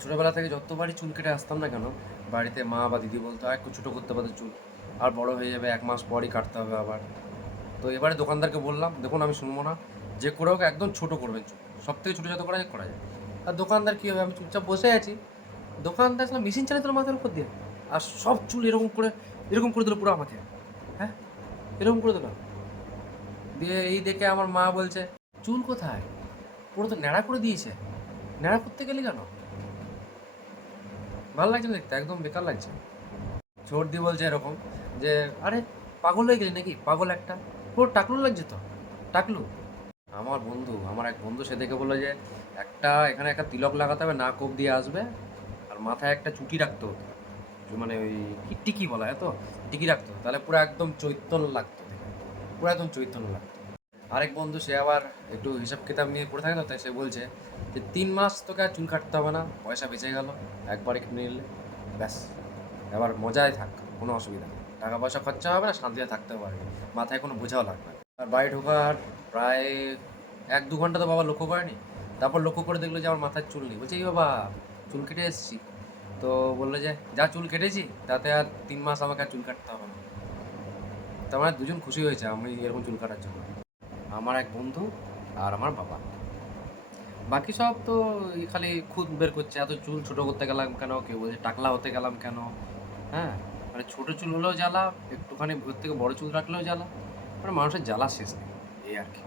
ছোটোবেলা থেকে যতবারই চুল কেটে আসতাম না কেন, বাড়িতে মা বা দিদি বলতো আর একটু ছোটো করতে পারতো চুল। আর বড় হয়ে যাবে, এক মাস পরই কাটতে হবে আবার। তো এবারে দোকানদারকে বললাম, দেখুন, আমি শুনব না। যে করে হোক, একদম ছোটো করবেন চুল। সব থেকে ছোটো যত করা যায় করা যায়। আর দোকানদার কী হবে? আমি চুপচাপ বসে আছি। দোকানদার আসলে মেশিন চালিয়ে দিল মাথার উপর দিয়ে। আর সব চুল এরকম করে এরকম করে দিল পুরো আমাকে। হ্যাঁ? এরকম করে দিল। দিয়ে এই দেখে আমার মা বলছে, চুল কোথায়? পুরো তো ন্যাড়া করে দিয়েছে। ন্যাড়া করতে গেলি কেন? ভালো লাগছে না দেখতে? একদম বেকার লাগছে। দিয়ে বলছে এরকম যে, আরে, পাগল হয়ে গেলি নাকি? পাগল একটা? পুরো টাকলু লাগছে তো, টাকলু। আমার বন্ধু, আমার এক বন্ধু, সে দেখে বলল যে, একটা, এখানে একটা তিলক লাগাতে হবে নাক দিয়ে আসবে, আর মাথায় একটা চুটি রাখতে মানে ওই টিকি বলা হয় তো, টিকি রাখতো তাহলে পুরো একদম চৈতন্য লাগতো। পুরো একদম চৈতন্য লাগতো। আরেক বন্ধু, সে আবার একটু হিসাব কিতাব নিয়ে পড়ে থাকে তো, তাই সে বলছে যে তিন মাস তোকে আর চুল কাটতে হবে না, পয়সা বেঁচে গেল, একবার একটু নিলে ব্যাস। এবার মজায় থাক, কোনো অসুবিধা নেই। টাকা পয়সা খরচা হবে না, শান্তিতে থাকতে পারবে। মাথায় কোনো বোঝাও লাগবে আর বাড়ি ঢোকার প্রায় এক দু ঘণ্টা তো বাবা লক্ষ্য করেনি। তারপর লক্ষ্য করে দেখল যে আমার মাথার চুল নেই। বলছে, এই বাবা, চুল কেটে এসেছি। তো বলল যে, যা চুল কেটেছি, তাতে আর তিন মাস আমাকে আর চুল কাটতে হবে না। তো আমার দুজন খুশি হয়েছে আমি এরকম চুল কাটার জন্য। আমার এক বন্ধু আর আমার বাবা। বাকি সব তো খালি খুদ বের করছে, এত চুল ছোট করতে গেলাম কেন? কেউ বলছে টাকলা হতে গেলাম কেন? হ্যাঁ? মানে ছোটো চুল হলেও জ্বালা, একটুখানি ভোর থেকে বড় চুল রাখলেও জ্বালা। মানে মানুষের জ্বালা শেষ নেই, এই আর কি।